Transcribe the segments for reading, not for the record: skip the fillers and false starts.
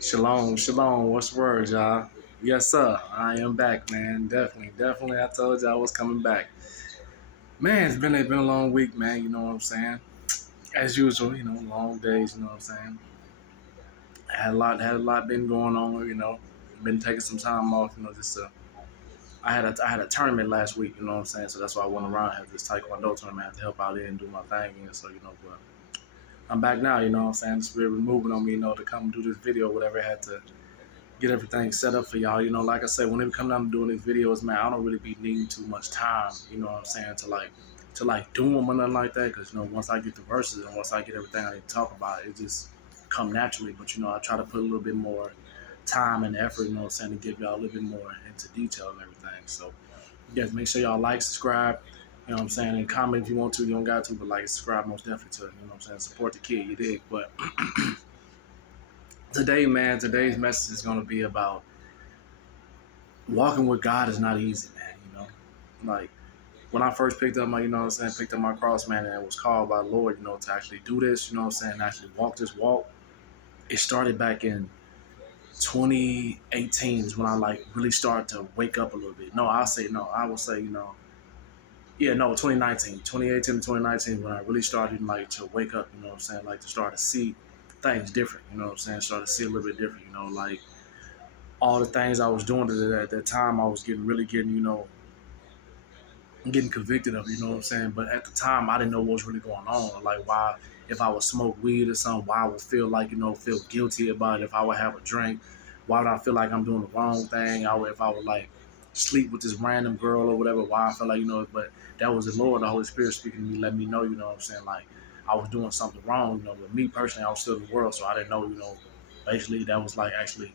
Shalom, shalom. What's the word, y'all? Yes, sir. I am back, man. Definitely. I told you I was coming back. Man, it's been a long week, man. You know what I'm saying? As usual, long days. You know what I'm saying? Had a lot been going on. Been taking some time off. Just I had a tournament last week. You know what I'm saying? So that's why I went around. I had this Taekwondo tournament. I had to help out there and do my thing. And so but I'm back now. You know what I'm saying? The spirit was moving on me. To come do this video, whatever. I had to get everything set up for y'all. Like I said, when it come down to doing these videos, man, I don't really be needing too much time, you know what I'm saying, to do them or nothing like that. Because, once I get the verses and once I get everything I need to talk about, it just come naturally. But, I try to put a little bit more time and effort, you know what I'm saying, to give y'all a little bit more into detail and everything. So, yes, make sure y'all like, subscribe, you know what I'm saying, and comment if you want to. You don't got to, but like and subscribe most definitely to, what I'm saying, support the kid, you dig? But today, man, today's message is going to be about walking with God is not easy, man. Like when I first picked up picked up my cross, man, and it was called by the Lord, to actually do this, actually walk this walk. It started back in 2018 is when I like really started to wake up a little bit. I will say, yeah, no, 2019, 2018 to 2019 when I really started like to wake up, like to start to see things different, start to see a little bit different, like all the things I was doing at that time, I was getting, getting convicted of, you know what I'm saying? But at the time, I didn't know what was really going on. Like, why, if I would smoke weed or something, why I would feel like, feel guilty about it. If I would have a drink, why would I feel like I'm doing the wrong thing? If I would, like, sleep with this random girl or whatever, why I felt like, but that was the Lord, the Holy Spirit speaking to me, letting me know, you know what I'm saying? Like, I was doing something wrong, With me personally, I was still in the world, so I didn't know, basically that was, like, actually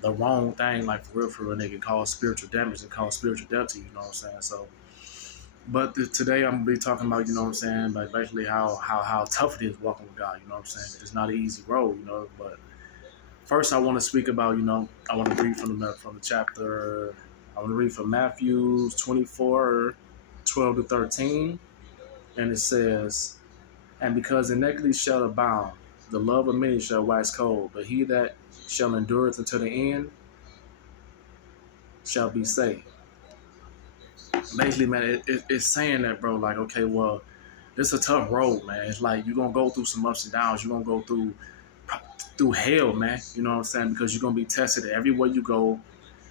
the wrong thing, like, for real, they can cause spiritual damage and cause spiritual death to you, you know what I'm saying? So, but today I'm gonna be talking about, you know what I'm saying, like basically how tough it is walking with God, you know what I'm saying? It's not an easy road, but first I want to speak about, I want to read from the chapter. I want to read from Matthew 24, 12 to 13, and it says, "And because iniquity shall abound, the love of many shall wax cold, but he that shall endure it until the end shall be saved." Basically, man, it's saying that, bro, like, okay, well, it's a tough road, man. It's like you're gonna go through some ups and downs. You're gonna go through hell, man. You know what I'm saying? Because you're gonna be tested everywhere you go,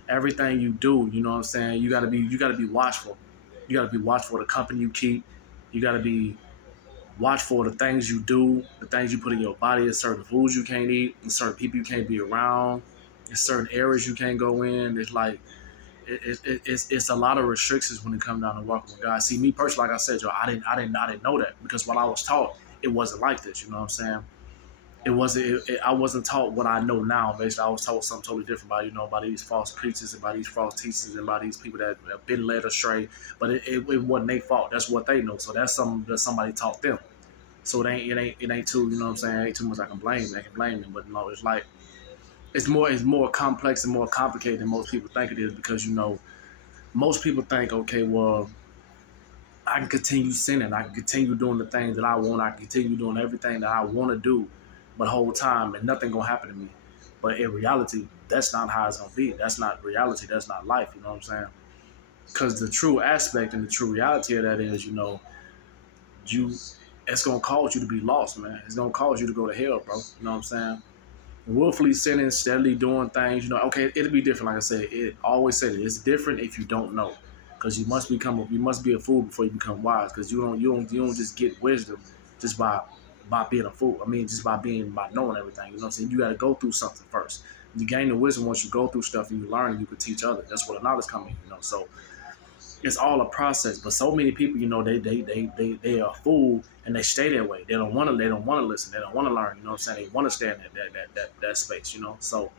everything you do. You know what I'm saying? You gotta be watchful. You gotta be watchful of the company you keep. You gotta be watchful of the things you do, the things you put in your body. There's certain foods you can't eat, and certain people you can't be around. There's certain areas you can't go in. It's like it's a lot of restrictions when it comes down to walking with God. See, me personally, like I said, Joe, I didn't know that because when I was taught, it wasn't like this. You know what I'm saying? It wasn't. I wasn't taught what I know now. Basically, I was taught something totally different by these false preachers and by these false teachers and by these people that have been led astray. But it wasn't their fault. That's what they know. So that's something that somebody taught them. So it ain't too. You know what I'm saying? It ain't too much I can blame. They can blame them, but no, it's like it's more complex and more complicated than most people think it is because most people think, okay, well, I can continue sinning. I can continue doing the things that I want. I can continue doing everything that I want to do, but the whole time and nothing gonna happen to me. But in reality, that's not how it's gonna be. That's not reality. That's not life. You know what I'm saying? Because the true aspect and the true reality of that is, you it's gonna cause you to be lost, man. It's gonna cause you to go to hell, bro. You know what I'm saying? Willfully sinning, steadily doing things, okay, it'll be different. Like I said, it always said it's different if you don't know, because you must be a fool before you become wise, because you don't just get wisdom just by being a fool. I mean, just by knowing everything. You know what I'm saying? You got to go through something first. You gain the wisdom once you go through stuff and you learn, and you can teach others. That's where the knowledge comes in. So it's all a process. But so many people, they are a fool and they stay that way. They don't want to listen. They don't want to learn. You know what I'm saying? They want to stay in that space. So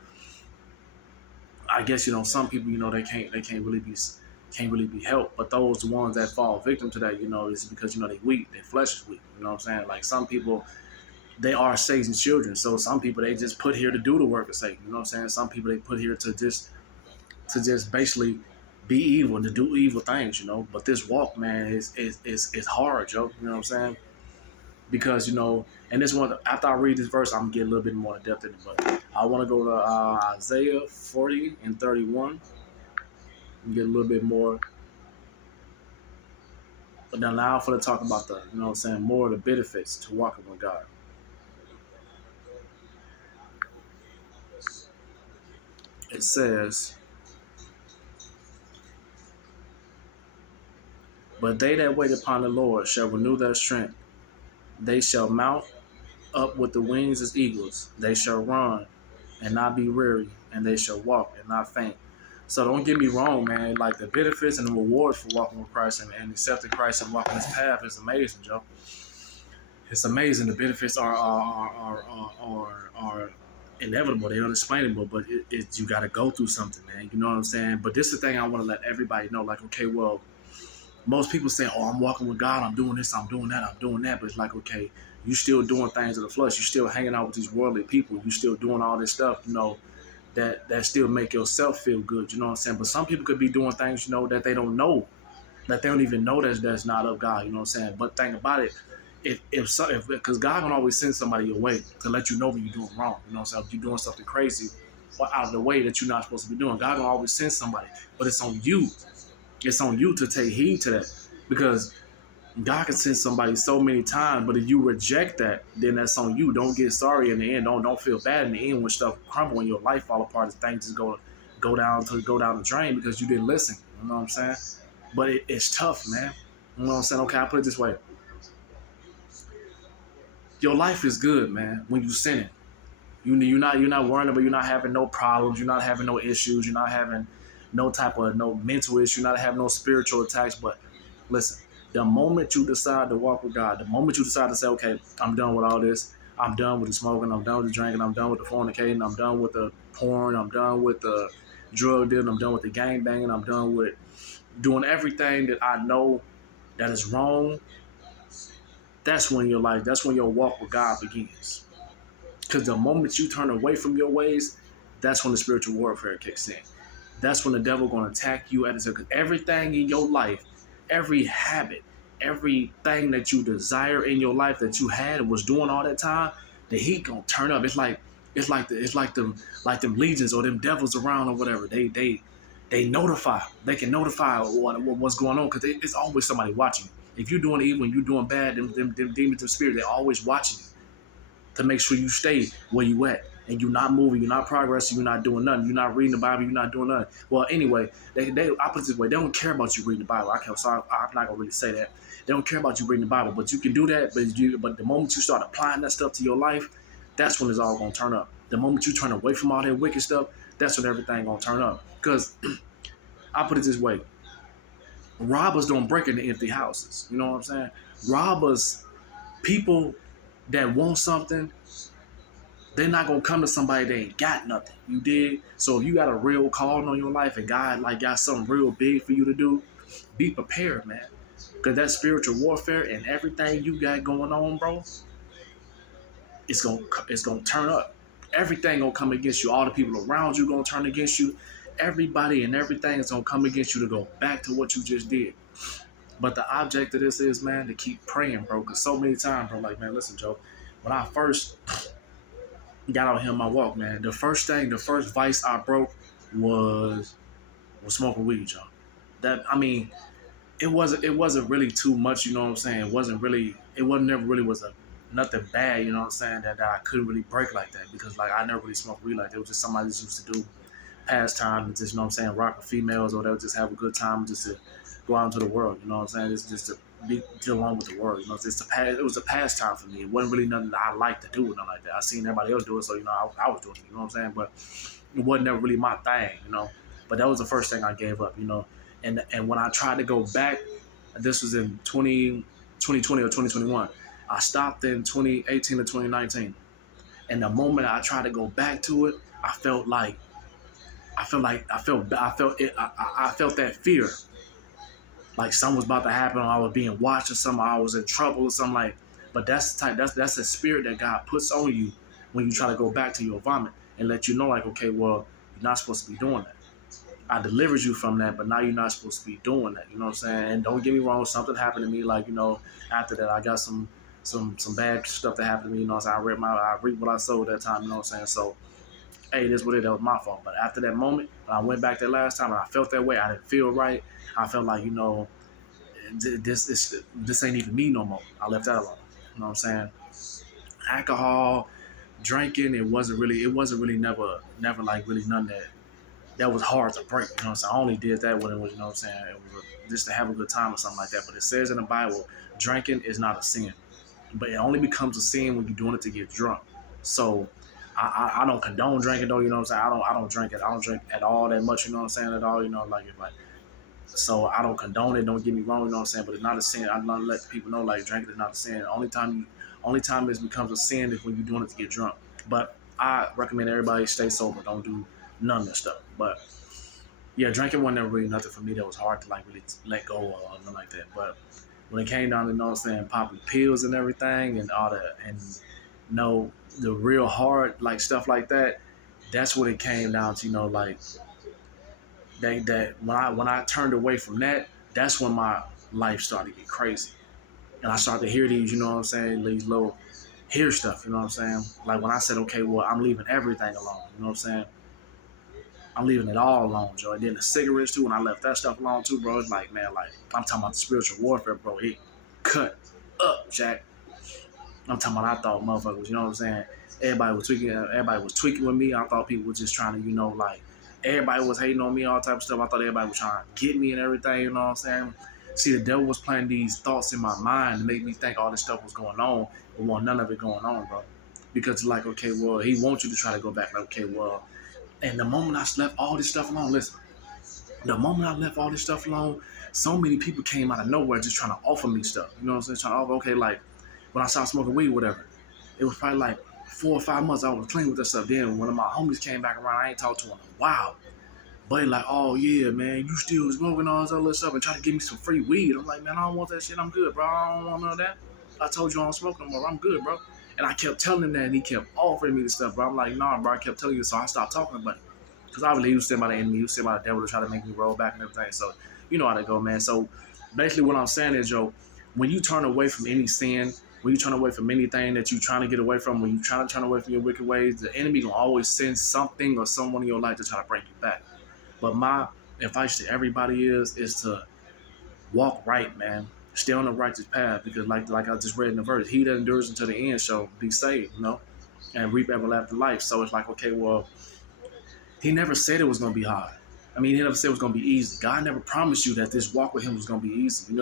I guess some people, they can't really be helped. But those ones that fall victim to that, is because they weak. Their flesh is weak. You know what I'm saying? Like some people, they are Satan's children. So some people they just put here to do the work of Satan. You know what I'm saying? Some people they put here to just basically be evil and to do evil things. But this walk, man, is hard, Joe. You know what I'm saying? because and this one after I read this verse, I'm gonna get a little bit more in depth in it. But I want to go to Isaiah 40 and 31 and get a little bit more. But then now for to talk about the more of the benefits to walking with God. It says, "But they that wait upon the Lord shall renew their strength. They shall mount up with the wings as eagles. They shall run and not be weary, and they shall walk and not faint." So don't get me wrong, man. Like the benefits and the rewards for walking with Christ and accepting Christ and walking His path is amazing, Joe. It's amazing. The benefits are inevitable. They're unexplainable, but you got to go through something, man. You know what I'm saying? But this is the thing I want to let everybody know. Like, okay, well, most people say, "Oh, I'm walking with God. I'm doing this. I'm doing that. I'm doing that." But it's like, okay, you still doing things of the flesh. You still hanging out with these worldly people. You still doing all this stuff, that still make yourself feel good. You know what I'm saying? But some people could be doing things, that they don't know, that they don't even know that's not of God. You know what I'm saying? But think about it. If because God can always send somebody your way to let you know when you're doing wrong. You know what I'm saying? If you're doing something crazy or out of the way that you're not supposed to be doing, God can always send somebody. But it's on you. It's on you to take heed to that, because God can send somebody so many times, but if you reject that, then that's on you. Don't get sorry in the end. Don't feel bad in the end when stuff crumble and your life fall apart and things just go down the drain because you didn't listen. You know what I'm saying? But it's tough, man. You know what I'm saying? Okay, I'll put it this way. Your life is good, man, when you sinning. You're not worrying about, you're not having no problems, you're not having no issues, you're not having no type of no mental issue, you're not having no spiritual attacks. But listen, the moment you decide to walk with God, the moment you decide to say, okay, I'm done with all this, I'm done with the smoking, I'm done with the drinking, I'm done with the fornicating, I'm done with the porn, I'm done with the drug dealing, I'm done with the gang banging, I'm done with doing everything that I know that is wrong. That's when your walk with God begins. Because the moment you turn away from your ways, that's when the spiritual warfare kicks in. That's when the devil going to attack you at his, because everything in your life, every habit, everything that you desire in your life that you had and was doing all that time, the heat gonna turn up. It's like them legions or them devils around or whatever. They notify. They can notify what's going on, because it's always somebody watching you. If you're doing evil and you're doing bad, them demons and spirits, they're always watching you to make sure you stay where you at and you're not moving, you're not progressing, you're not doing nothing, you're not reading the Bible, you're not doing nothing. Well, anyway, I put it this way, they don't care about you reading the Bible. I'm not gonna really say that. They don't care about you reading the Bible, but you can do that. But the moment you start applying that stuff to your life, that's when it's all gonna turn up. The moment you turn away from all that wicked stuff, that's when everything gonna turn up. Because I put it this way, robbers don't break into empty houses. You know what I'm saying? Robbers, people that want something, they're not gonna come to somebody that ain't got nothing. You did. So if you got a real calling on your life and God like got something real big for you to do, be prepared, man. Cause that spiritual warfare and everything you got going on, bro, it's gonna turn up. Everything gonna come against you. All the people around you gonna turn against you. Everybody and everything is gonna come against you to go back to what you just did. But the object of this is, man, to keep praying, bro. Cause so many times, bro, like, man, listen, Joe, when I first got out here on my walk, man, the first vice I broke was smoking weed, Joe. That, I mean, it wasn't really too much, you know what I'm saying? It wasn't never really was nothing bad, you know what I'm saying, that I couldn't really break like that, because like I never really smoked weed like that. It was just somebody that used to do pastime and just, you know what I'm saying, rock with females, or they would just have a good time just to go out into the world, you know what I'm saying? It's just to get along with the world, you know. It was a pastime for me. It wasn't really nothing that I liked to do or nothing like that. I seen everybody else do it, so I was doing it, you know what I'm saying? But it wasn't never really my thing, you know. But that was the first thing I gave up, you know. And when I tried to go back, this was in 2020 or 2021. I stopped in 2018 or 2019. And the moment I tried to go back to it, I felt that fear, like something was about to happen, or I was being watched or something, I was in trouble or something like. But that's the spirit that God puts on you when you try to go back to your vomit and let you know, like, okay, well, you're not supposed to be doing that. I delivered you from that, but now you're not supposed to be doing that. You know what I'm saying? And don't get me wrong, something happened to me, like, after that I got some some bad stuff that happened to me. You know what I'm saying? I read what I sowed that time. You know what I'm saying? So hey, this what it that was my fault. But after that moment, when I went back that last time and I felt that way, I didn't feel right. I felt like this ain't even me no more. I left that alone. You know what I'm saying? Alcohol, drinking, it wasn't really never like really none that was hard to break. You know what I'm saying? I only did that when it was, you know what I'm saying, it was just to have a good time or something like that. But it says in the Bible, drinking is not a sin. But it only becomes a sin when you're doing it to get drunk. So I don't condone drinking though, you know what I'm saying? I don't drink it. I don't drink at all that much, you know what I'm saying, at all, like if like so I don't condone it, don't get me wrong, you know what I'm saying? But it's not a sin. I'm not let people know like drinking is not a sin. Only time it becomes a sin is when you're doing it to get drunk. But I recommend everybody stay sober. Don't do none of that stuff. But yeah, drinking wasn't never really nothing for me that was hard to like really let go of or nothing like that. But when it came down to, you know what I'm saying, popping pills and everything and all that, and the real hard like stuff like that, that's what it came down to, like that when I turned away from that, that's when my life started to get crazy. And I started to hear these, you know what I'm saying, these little hear stuff, you know what I'm saying? Like when I said, okay, well, I'm leaving everything alone, you know what I'm saying? I'm leaving it all alone, Joe. And then the cigarettes too, when I left that stuff alone too, bro, it's like, man, like I'm talking about the spiritual warfare, bro. It cut up, Jack. I'm talking about I thought motherfuckers, you know what I'm saying? Everybody was tweaking with me. I thought people were just trying to, like everybody was hating on me, all type of stuff. I thought everybody was trying to get me and everything, you know what I'm saying? See, the devil was planting these thoughts in my mind to make me think all this stuff was going on, but well, none of it going on, bro. Because it's like, okay, well, he wants you to try to go back. Like, okay, well, and the moment I left all this stuff alone, listen, the moment I left all this stuff alone, so many people came out of nowhere just trying to offer me stuff. You know what I'm saying? Trying to offer, okay, like when I started smoking weed, whatever. It was probably like 4 or 5 months I was clean with that stuff. Then when my homies came back around, I ain't talked to them in a while. But like, oh yeah, man, you still smoking all this other stuff and try to give me some free weed. I'm like, man, I don't want that shit. I'm good, bro. I don't want none of that. I told you I don't smoke no more. I'm good, bro. And I kept telling him that, and he kept offering me the stuff, bro. I'm like, nah, bro. I kept telling you, so I stopped talking about it. Because obviously he was sitting by the enemy, he was sitting by the devil to try to make me roll back and everything. So you know how that go, man. So basically what I'm saying is, Joe, when you turn away from any sin, when you turn away from anything that you're trying to get away from, when you trying to turn away from your wicked ways, the enemy gonna always send something or someone in your life to try to bring you back. But my advice to everybody is to walk right, man. Stay on the righteous path because like I just read in the verse, he that endures until the end shall be saved, and reap everlasting life. So it's like, okay, well, he never said it was gonna be hard. I mean, he never said it was gonna be easy. God never promised you that this walk with him was gonna be easy.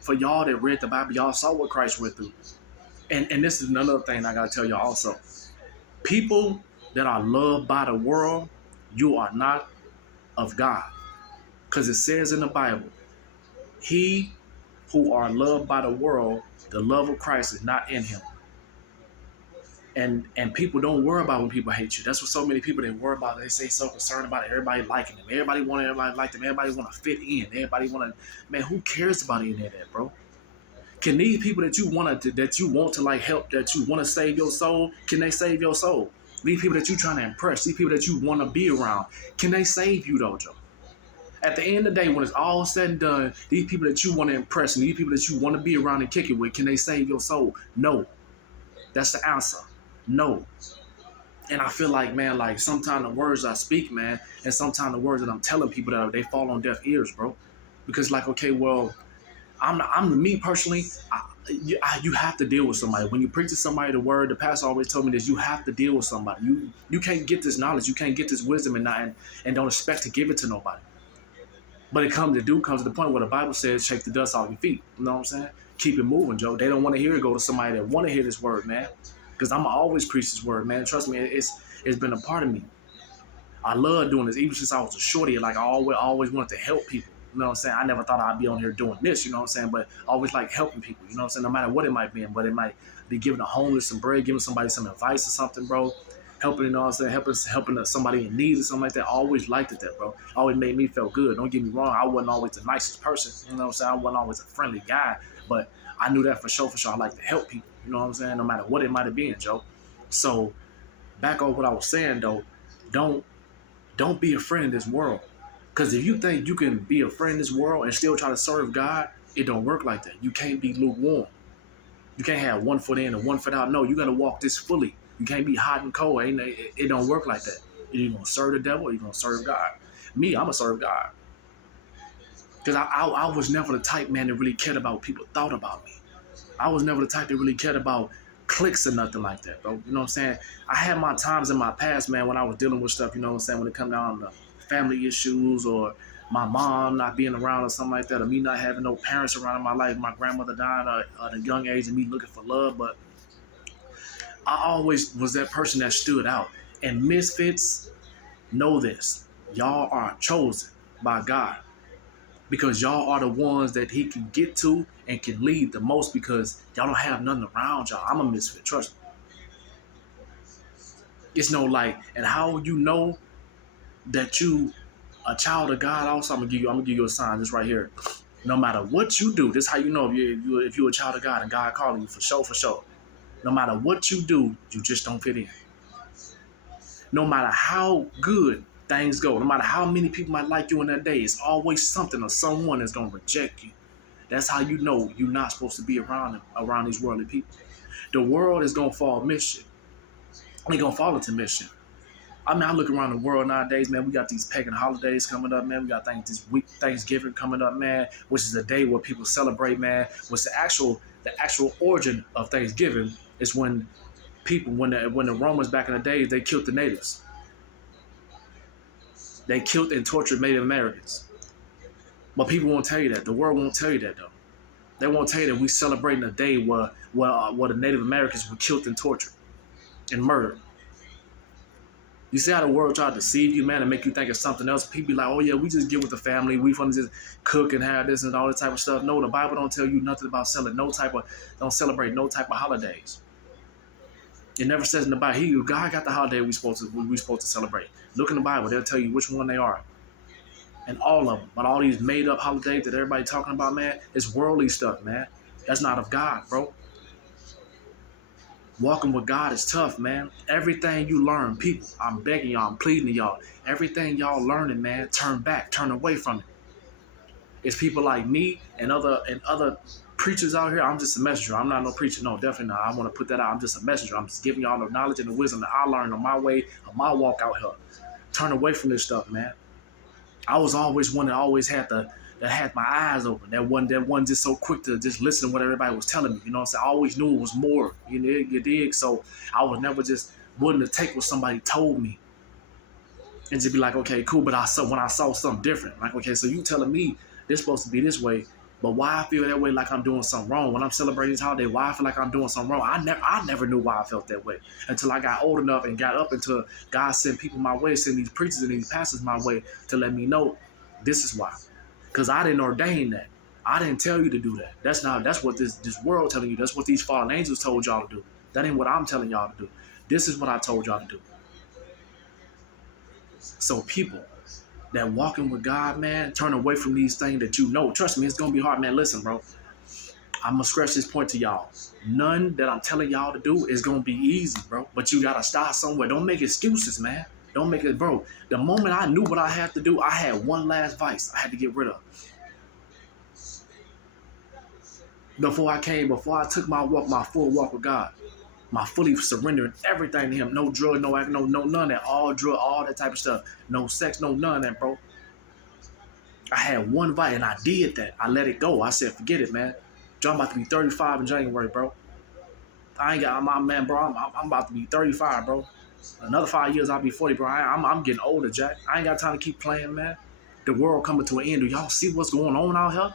For y'all that read the Bible, y'all saw what Christ went through. And this is another thing I gotta tell y'all also. People that are loved by the world, you are not of God. Because it says in the Bible, he who are loved by the world, the love of Christ is not in him. And people don't worry about when people hate you. That's what so many people they worry about. They say so concerned about it. Everybody liking them. Everybody to like them. Everybody want to fit in. Everybody want to, man, who cares about any of that, bro? Can these people that you want to like help, that you want to save your soul, can they save your soul? These people that you trying to impress, these people that you want to be around, can they save you though, Joe? At the end of the day, when it's all said and done, these people that you want to impress and these people that you want to be around and kick it with, can they save your soul? No. That's the answer. No. And I feel like, man, like sometimes the words I speak, man, and sometimes the words that I'm telling people that they fall on deaf ears, bro. Because like, okay, well, I'm me personally. You have to deal with somebody. When you preach to somebody the word, the pastor always told me this: you have to deal with somebody. You can't get this knowledge, you can't get this wisdom, and don't expect to give it to nobody. But it comes to the point where the Bible says, shake the dust off your feet. You know what I'm saying? Keep it moving, Joe. They don't want to hear it go to somebody that want to hear this word, man. Because I'm always preach this word, man. Trust me, it's been a part of me. I love doing this, even since I was a shorty. Like I always wanted to help people. You know what I'm saying? I never thought I'd be on here doing this, you know what I'm saying? But I always like helping people, you know what I'm saying? No matter what it might be, but it might be giving a homeless some bread, giving somebody some advice or something, bro. Helping, you know what I'm saying? Helping somebody in need or something like that. I always liked it, that, bro. Always made me feel good. Don't get me wrong. I wasn't always the nicest person, you know what I'm saying? I wasn't always a friendly guy, but I knew that for sure. I like to help people, you know what I'm saying? No matter what it might have been, Joe. So back on what I was saying, though, don't be a friend in this world. Because if you think you can be a friend in this world and still try to serve God, it don't work like that. You can't be lukewarm. You can't have one foot in and one foot out. No, you got to walk this fully. You can't be hot and cold. It don't work like that. You're going to serve the devil or you're going to serve God. Me, I'm going to serve God. Because I was never the type, man, that really cared about what people thought about me. I was never the type that really cared about clicks or nothing like that, bro. You know what I'm saying? I had my times in my past, man, when I was dealing with stuff, you know what I'm saying, when it come down to family issues or my mom not being around or something like that, or me not having no parents around in my life, my grandmother dying at a young age and me looking for love. But I always was that person that stood out. And misfits, know this. Y'all are chosen by God because y'all are the ones that he can get to and can lead the most because y'all don't have nothing around y'all. I'm a misfit, trust me. It's no like, and how you know that you a child of God also, I'm gonna give you a sign just right here. No matter what you do, this is how you know if you're a child of God and God calling you for sure. No matter what you do, you just don't fit in. No matter how good things go, no matter how many people might like you in that day, it's always something or someone that's gonna reject you. That's how you know you're not supposed to be around these worldly people. The world is gonna fall mission. They're gonna fall into mission. I mean, I look around the world nowadays, man. We got these pagan holidays coming up, man. We got this week Thanksgiving coming up, man, which is a day where people celebrate, man. Which the actual origin of Thanksgiving is when the Romans back in the day, they killed the natives. They killed and tortured Native Americans. But people won't tell you that. The world won't tell you that, though. They won't tell you that we celebrating a day where the Native Americans were killed and tortured and murdered. You see how the world tried to deceive you, man, and make you think of something else. People be like, oh, yeah, we just get with the family. We want to just cook and have this and all this type of stuff. No, the Bible don't tell you nothing about don't celebrate no type of holidays. It never says in the Bible, God got the holiday we supposed to celebrate. Look in the Bible. They'll tell you which one they are. And all of them. But all these made-up holidays that everybody talking about, man, it's worldly stuff, man. That's not of God, bro. Walking with God is tough, man. Everything you learn, people, I'm begging y'all, I'm pleading to y'all. Everything y'all learning, man, turn back, turn away from it. It's people like me and other preachers out here. I'm just a messenger. I'm not no preacher. No, definitely not. I want to put that out. I'm just a messenger. I'm just giving y'all the knowledge and the wisdom that I learned on my way, on my walk out here. Turn away from this stuff, man. I was always one that always had my eyes open. That one just so quick to just listen to what everybody was telling me. You know what I'm saying? I always knew it was more. You dig? So I was never just willing to take what somebody told me and just be like, okay, cool. But when I saw something different, like, okay, so you telling me this supposed to be this way, but why I feel that way like I'm doing something wrong? When I'm celebrating this holiday, why I feel like I'm doing something wrong? I never knew why I felt that way until I got old enough and got up until God sent people my way, sent these preachers and these pastors my way to let me know this is why. Because I didn't ordain that. I didn't tell you to do that. That's what this world telling you. That's what these fallen angels told y'all to do. That ain't what I'm telling y'all to do. This is what I told y'all to do. So people that walking with God, man, turn away from these things that you know. Trust me, it's going to be hard, man. Listen, bro. I'm going to stress this point to y'all. None that I'm telling y'all to do is going to be easy, bro. But you got to start somewhere. Don't make excuses, man. Don't make it, bro. The moment I knew what I had to do, I had one last vice I had to get rid of. Before I took my full walk with God, my fully surrendering everything to him. No drug, no none of that. All drug, all that type of stuff. No sex, no none of that, bro. I had one vice and I did that. I let it go. I said, forget it, man. I'm about to be 35 in January, bro. I'm about to be 35, bro. Another 5 years, I'll be 40, bro. I'm getting older, Jack. I ain't got time to keep playing, man. The world coming to an end. Do y'all see what's going on out here?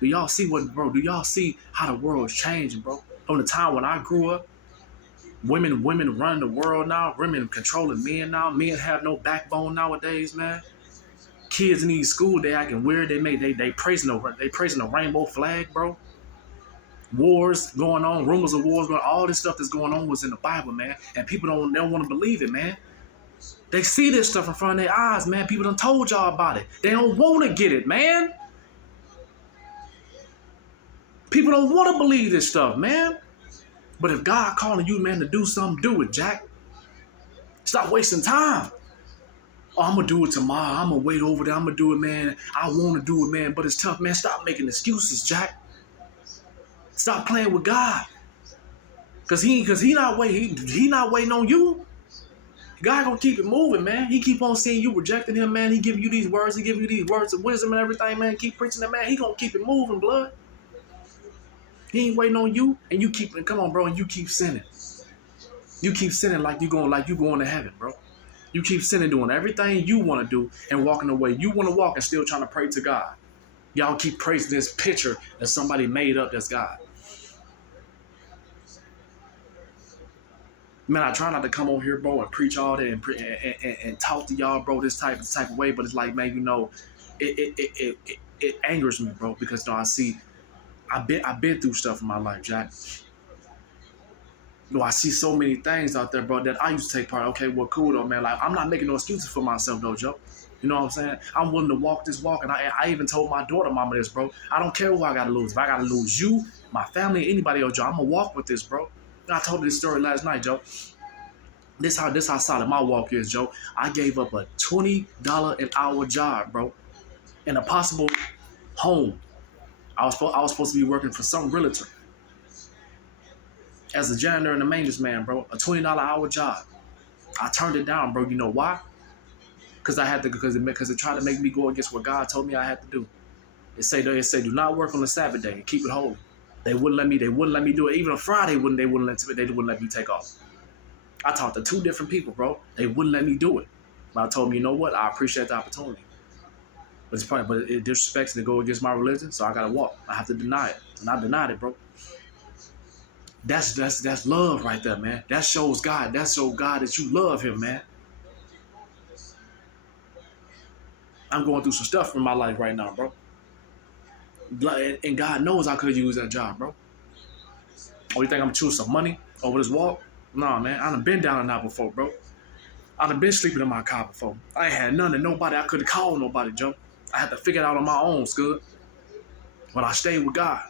Do y'all see how the world is changing, bro? From the time when I grew up, women run the world now. Women controlling men now. Men have no backbone nowadays, man. Kids in these schools, they acting weird. They praising the rainbow flag, bro. Wars going on, rumors of wars going on. All this stuff that's going on was in the Bible, man. And people don't want to believe it, man. They see this stuff in front of their eyes, man. People done told y'all about it. They don't want to get it, man. People don't want to believe this stuff, man. But if God calling you, man, to do something, do it, Jack. Stop wasting time. Oh, I'm going to do it tomorrow. I'm going to wait over there. I'm going to do it, man. I want to do it, man. But it's tough, man. Stop making excuses, Jack. Stop playing with God. Cause he not waiting on you. God gonna keep it moving, man. He keep on seeing you rejecting him, man. He giving you these words. He giving you these words of wisdom and everything, man. Keep preaching that, man. He gonna keep it moving, blood. He ain't waiting on you, and you keep, come on, bro, and you keep sinning. You keep sinning like you going to heaven, bro. You keep sinning, doing everything you want to do and walking the way you want to walk and still trying to pray to God. Y'all keep praising this picture that somebody made up that's God. Man, I try not to come over here, bro, and preach all that and talk to y'all, bro, this type of way. But it's like, man, you know, it angers me, bro, because you know, I've been through stuff in my life, Jack. You know, I see so many things out there, bro, that I used to take part. Okay, well, cool though, man. Like, I'm not making no excuses for myself, though, Joe. You know what I'm saying? I'm willing to walk this walk, and I even told my daughter mama this, bro. I don't care who I gotta lose. If I gotta lose you, my family, anybody else, Joe, I'm gonna walk with this, bro. And I told her this story last night, Joe. This how solid my walk is, Joe. I gave up a $20 an hour job, bro, in a possible home. I was supposed to be working for some realtor as a janitor and a maintenance man, bro. A $20 hour job. I turned it down, bro. You know why? Because it tried to make me go against what God told me I had to do. It say do not work on the Sabbath day and keep it holy. They wouldn't let me do it. Even on Friday they wouldn't let me take off. I talked to 2 different people, bro. They wouldn't let me do it. But I told them, you know what? I appreciate the opportunity. But it disrespects to go against my religion, so I gotta walk. I have to deny it. And I denied it, bro. That's love right there, man. That shows God. That shows God that you love him, man. I'm going through some stuff in my life right now, bro. And God knows I could use that job, bro. Oh, you think I'm choosing some money over this walk? Nah, man. I done been down and out before, bro. I done been sleeping in my car before. I ain't had none of nobody. I couldn't call nobody, Joe. I had to figure it out on my own, Scud. But I stayed with God.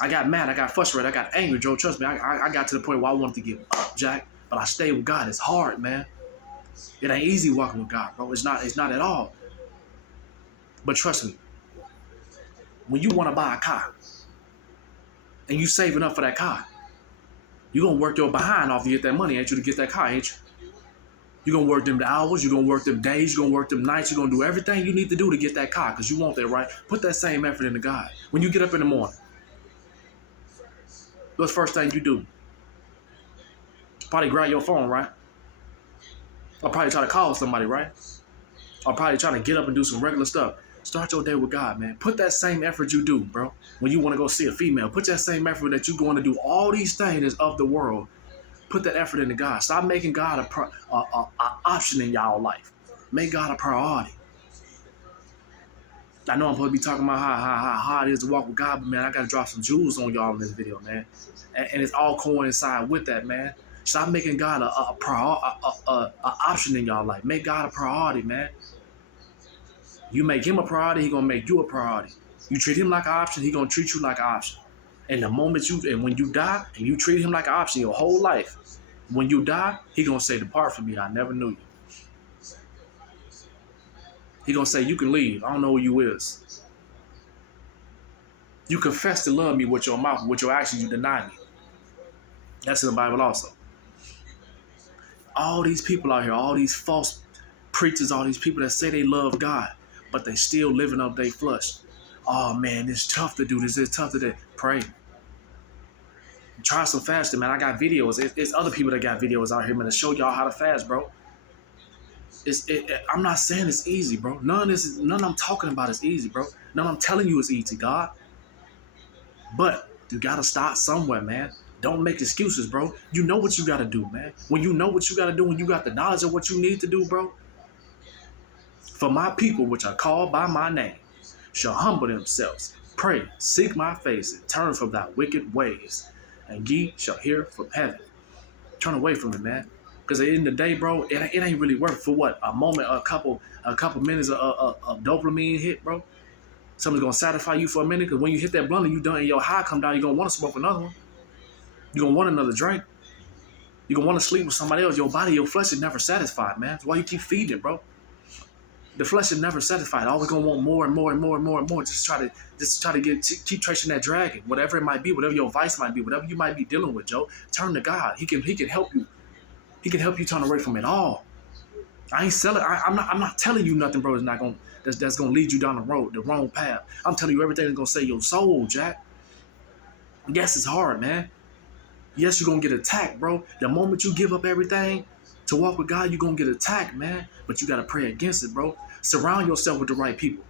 I got mad. I got frustrated. I got angry, Joe. Trust me. I got to the point where I wanted to give up, Jack. But I stayed with God. It's hard, man. It ain't easy walking with God, bro. It's not at all. But trust me. When you want to buy a car and you saving up for that car, you're going to work your behind off to get that money, ain't you, to get that car, ain't you? You're going to work them hours, you're going to work them days, you're going to work them nights, you're going to do everything you need to do to get that car because you want that, right? Put that same effort into God. When you get up in the morning, what's the first thing you do? Probably grab your phone, right? Or probably try to call somebody, right? Or probably trying to get up and do some regular stuff. Start your day with God, man. Put that same effort you do, bro. When you want to go see a female, put that same effort that you're going to do all these things of the world. Put that effort into God. Stop making God a option in y'all life. Make God a priority. I know I'm supposed to be talking about how hard it is to walk with God, but man, I got to drop some jewels on y'all in this video, man. And it's all coincide with that, man. Stop making God a option in y'all life. Make God a priority, man. You make him a priority, he gonna make you a priority. You treat him like an option, he gonna treat you like an option. And when you die and you treat him like an option your whole life, when you die, he gonna say, depart from me, I never knew you. He gonna say, you can leave, I don't know who you is. You confess to love me with your mouth, with your actions you deny me. That's in the Bible also. All these people out here, all these false preachers, all these people that say they love God, but they still living up their flesh. Oh man, it's tough to do this. It's tough to do. Pray. Try some fasting, man. I got videos. It's other people that got videos out here, man, to show y'all how to fast, bro. I'm not saying it's easy, bro. None I'm talking about is easy, bro. None I'm telling you is easy, God. But you gotta start somewhere, man. Don't make excuses, bro. You know what you gotta do, man. When you know what you gotta do, when you got the knowledge of what you need to do, bro. For my people, which are called by my name, shall humble themselves, pray, seek my face, and turn from thy wicked ways, and ye shall hear from heaven. Turn away from it, man. Because at the end of the day, bro, it ain't really worth for what? A moment, a couple minutes of dopamine hit, bro. Something's gonna satisfy you for a minute. Because when you hit that blunt and you done and your high come down, you're gonna want to smoke another one. You're gonna want another drink. You're gonna want to sleep with somebody else. Your body, your flesh is never satisfied, man. That's why you keep feeding it, bro. The flesh is never satisfied. Always gonna want more and more and more and more and more. Just try to keep chasing that dragon, whatever it might be, whatever your vice might be, whatever you might be dealing with, Joe. Turn to God. He can help you. He can help you turn away from it all. I ain't selling. I'm not telling you nothing, bro. That's gonna lead you down the wrong path. I'm telling you everything that's gonna save your soul, Jack. Yes, it's hard, man. Yes, you're gonna get attacked, bro. The moment you give up everything to walk with God, you're gonna get attacked, man. But you gotta pray against it, bro. Surround yourself with the right people.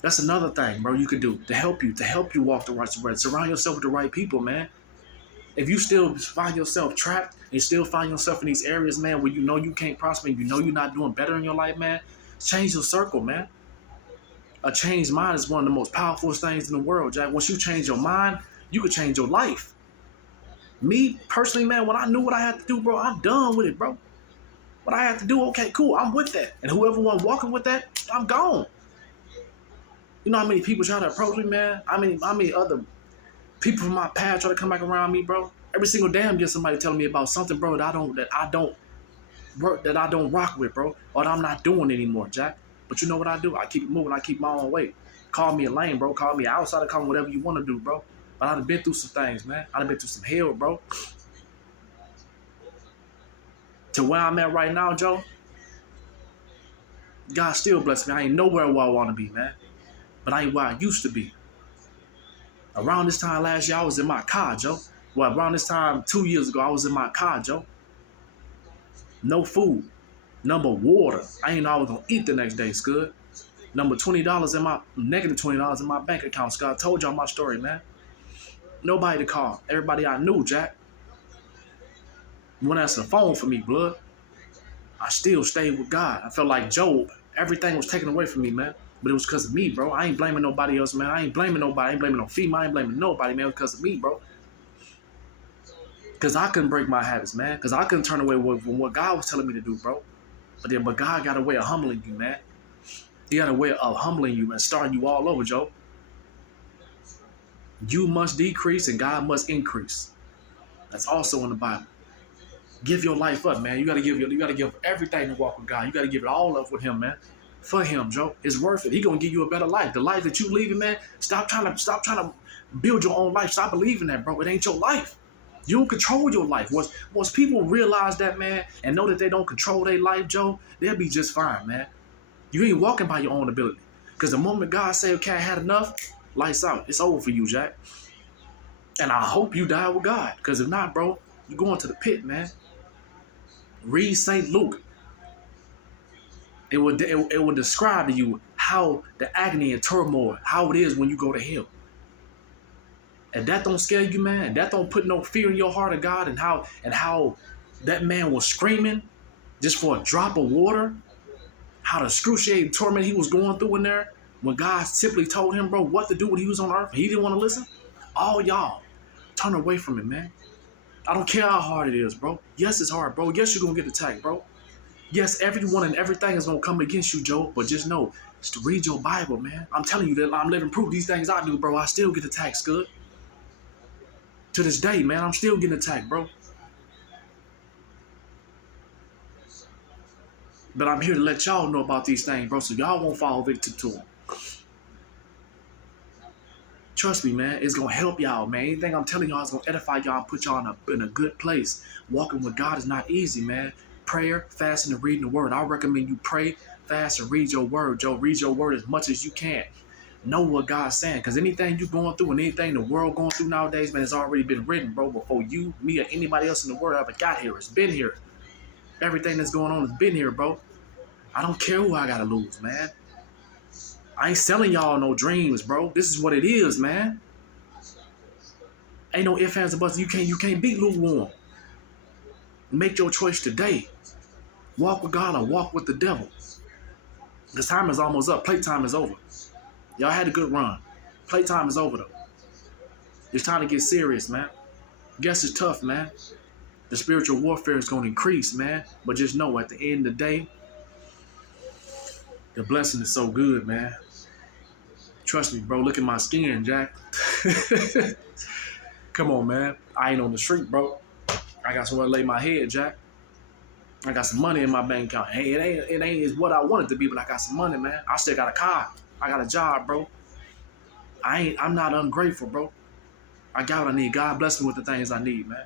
That's another thing, bro, you can do to help you walk the right way. Surround yourself with the right people, man. If you still find yourself trapped and still find yourself in these areas, man, where you know you can't prosper and you know you're not doing better in your life, man, change your circle, man. A changed mind is one of the most powerful things in the world, Jack. Once you change your mind, you can change your life. Me, personally, man, when I knew what I had to do, bro, I'm done with it, bro. What I have to do, okay, cool, I'm with that. And whoever wants walking with that, I'm gone. You know how many people try to approach me, man? How many other people from my past try to come back around me, bro? Every single day I'm getting somebody telling me about something, bro, that I don't rock with, bro, or that I'm not doing anymore, Jack. But you know what I do? I keep it moving. I keep my own way. Call me a lame, bro. Call me an outsider. Call me whatever you want to do, bro. But I done been through some things, man. I done been through some hell, bro. To where I'm at right now, Joe, God still bless me. I ain't nowhere where I want to be, man. But I ain't where I used to be. Around this time last year, I was in my car, Joe. Well, around this time 2 years ago, I was in my car, Joe. No food. Number water. I ain't know I was going to eat the next day, Scud. Number $20 in my, negative $20 in my bank account, Scud. I told y'all my story, man. Nobody to call. Everybody I knew, Jack. You want to answer the phone for me, blood. I still stayed with God. I felt like Job. Everything was taken away from me, man. But it was because of me, bro. I ain't blaming nobody else, man. I ain't blaming nobody. I ain't blaming no female. I ain't blaming nobody, man. It was because of me, bro. Because I couldn't break my habits, man. Because I couldn't turn away from what God was telling me to do, bro. But God got a way of humbling you, man. He got a way of humbling you and starting you all over, Joe. You must decrease and God must increase. That's also in the Bible. Give your life up, man. You gotta give everything to walk with God. You gotta give it all up with Him, man. For Him, Joe. It's worth it. He gonna give you a better life. The life that you leaving, man. Stop trying to build your own life. Stop believing that, bro. It ain't your life. You don't control your life. Once people realize that, man, and know that they don't control their life, Joe, they'll be just fine, man. You ain't walking by your own ability. Because the moment God say, okay, I had enough, lights out. It's over for you, Jack. And I hope you die with God. Because if not, bro, you're going to the pit, man. Read St. Luke. It will describe to you how the agony and turmoil, how it is when you go to hell. And that don't scare you, man, and that don't put no fear in your heart of God, and how that man was screaming just for a drop of water, how the excruciating torment he was going through in there, when God simply told him, bro, what to do when he was on earth, and he didn't want to listen. All y'all, turn away from it, man. I don't care how hard it is, bro. Yes, it's hard, bro. Yes, you're going to get attacked, bro. Yes, everyone and everything is going to come against you, Joe, but just know, just to read your Bible, man. I'm telling you that I'm living proof. These things I do, bro, I still get attacked, Scud. To this day, man, I'm still getting attacked, bro. But I'm here to let y'all know about these things, bro, so y'all won't fall victim to them. Trust me, man, it's going to help y'all, man. Anything I'm telling y'all is going to edify y'all and put y'all in a good place. Walking with God is not easy, man. Prayer, fasting, and reading the word. I recommend you pray, fast, and read your word, Joe. Read your word as much as you can. Know what God's saying, because anything you're going through and anything the world going through nowadays, man, it's already been written, bro, before you, me, or anybody else in the world ever got here. It's been here. Everything that's going on has been here, bro. I don't care who I gotta lose, man. I ain't selling y'all no dreams, bro. This is what it is, man. Ain't no ifs, ands, or buts. You can't beat lukewarm. Make your choice today. Walk with God or walk with the devil. This time is almost up. Playtime is over. Y'all had a good run. Playtime is over, though. It's time to get serious, man. Guess it's tough, man. The spiritual warfare is going to increase, man. But just know, at the end of the day, the blessing is so good, man. Trust me, bro. Look at my skin, Jack. Come on, man. I ain't on the street, bro. I got somewhere to lay my head, Jack. I got some money in my bank account. Hey, it ain't is what I want it to be, but I got some money, man. I still got a car. I got a job, bro. I'm not ungrateful, bro. I got what I need. God bless me with the things I need, man.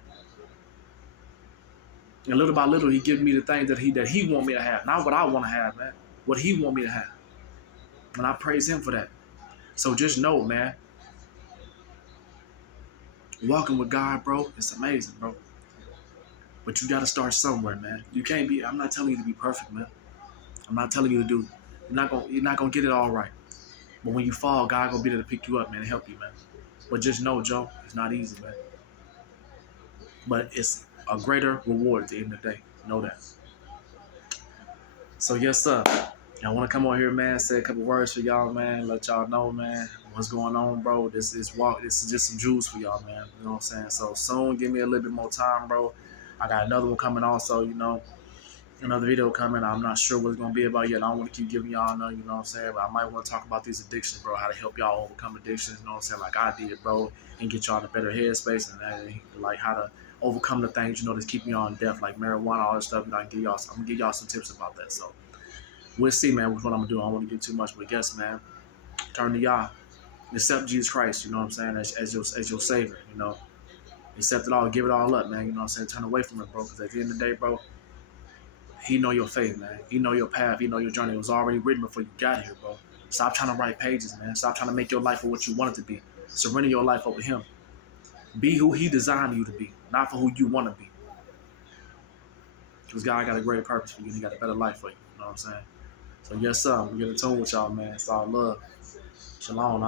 And little by little, He gives me the things that He want me to have, not what I want to have, man. What He want me to have, and I praise Him for that. So just know, man, walking with God, bro, it's amazing, bro. But you got to start somewhere, man. You can't be. I'm not telling you to be perfect, man. I'm not telling you to do. You're not gonna get it all right. But when you fall, God gonna be there to pick you up, man, and help you, man. But just know, Joe, it's not easy, man. But it's a greater reward at the end of the day. Know that. So yes, sir. I want to come on here, man, say a couple words for y'all, man. Let y'all know, man, what's going on, bro. This is just some juice for y'all, man. You know what I'm saying? So soon, give me a little bit more time, bro. I got another one coming also, you know. Another video coming. I'm not sure what it's gonna be about yet. I don't want to keep giving y'all none, you know what I'm saying? But I might want to talk about these addictions, bro. How to help y'all overcome addictions, you know what I'm saying? Like I did, bro, and get y'all in a better headspace and like how to overcome the things, you know, that's keeping y'all on death, like marijuana, all this stuff. You know, I'm gonna give y'all some tips about that. So we'll see, man, what I'm gonna do. I don't want to get too much, but guess, man, turn to y'all. Accept Jesus Christ, you know what I'm saying, as your savior, you know. Accept it all, give it all up, man. You know what I'm saying? Turn away from it, bro. Because at the end of the day, bro, He know your faith, man. He know your path. He know your journey. It was already written before you got here, bro. Stop trying to write pages, man. Stop trying to make your life for what you want it to be. Surrender your life over Him. Be who He designed you to be, not for who you want to be. Because God got a greater purpose for you. And He got a better life for you. You know what I'm saying? So yes, sir. We get in tune with y'all, man. It's all love. Shalom,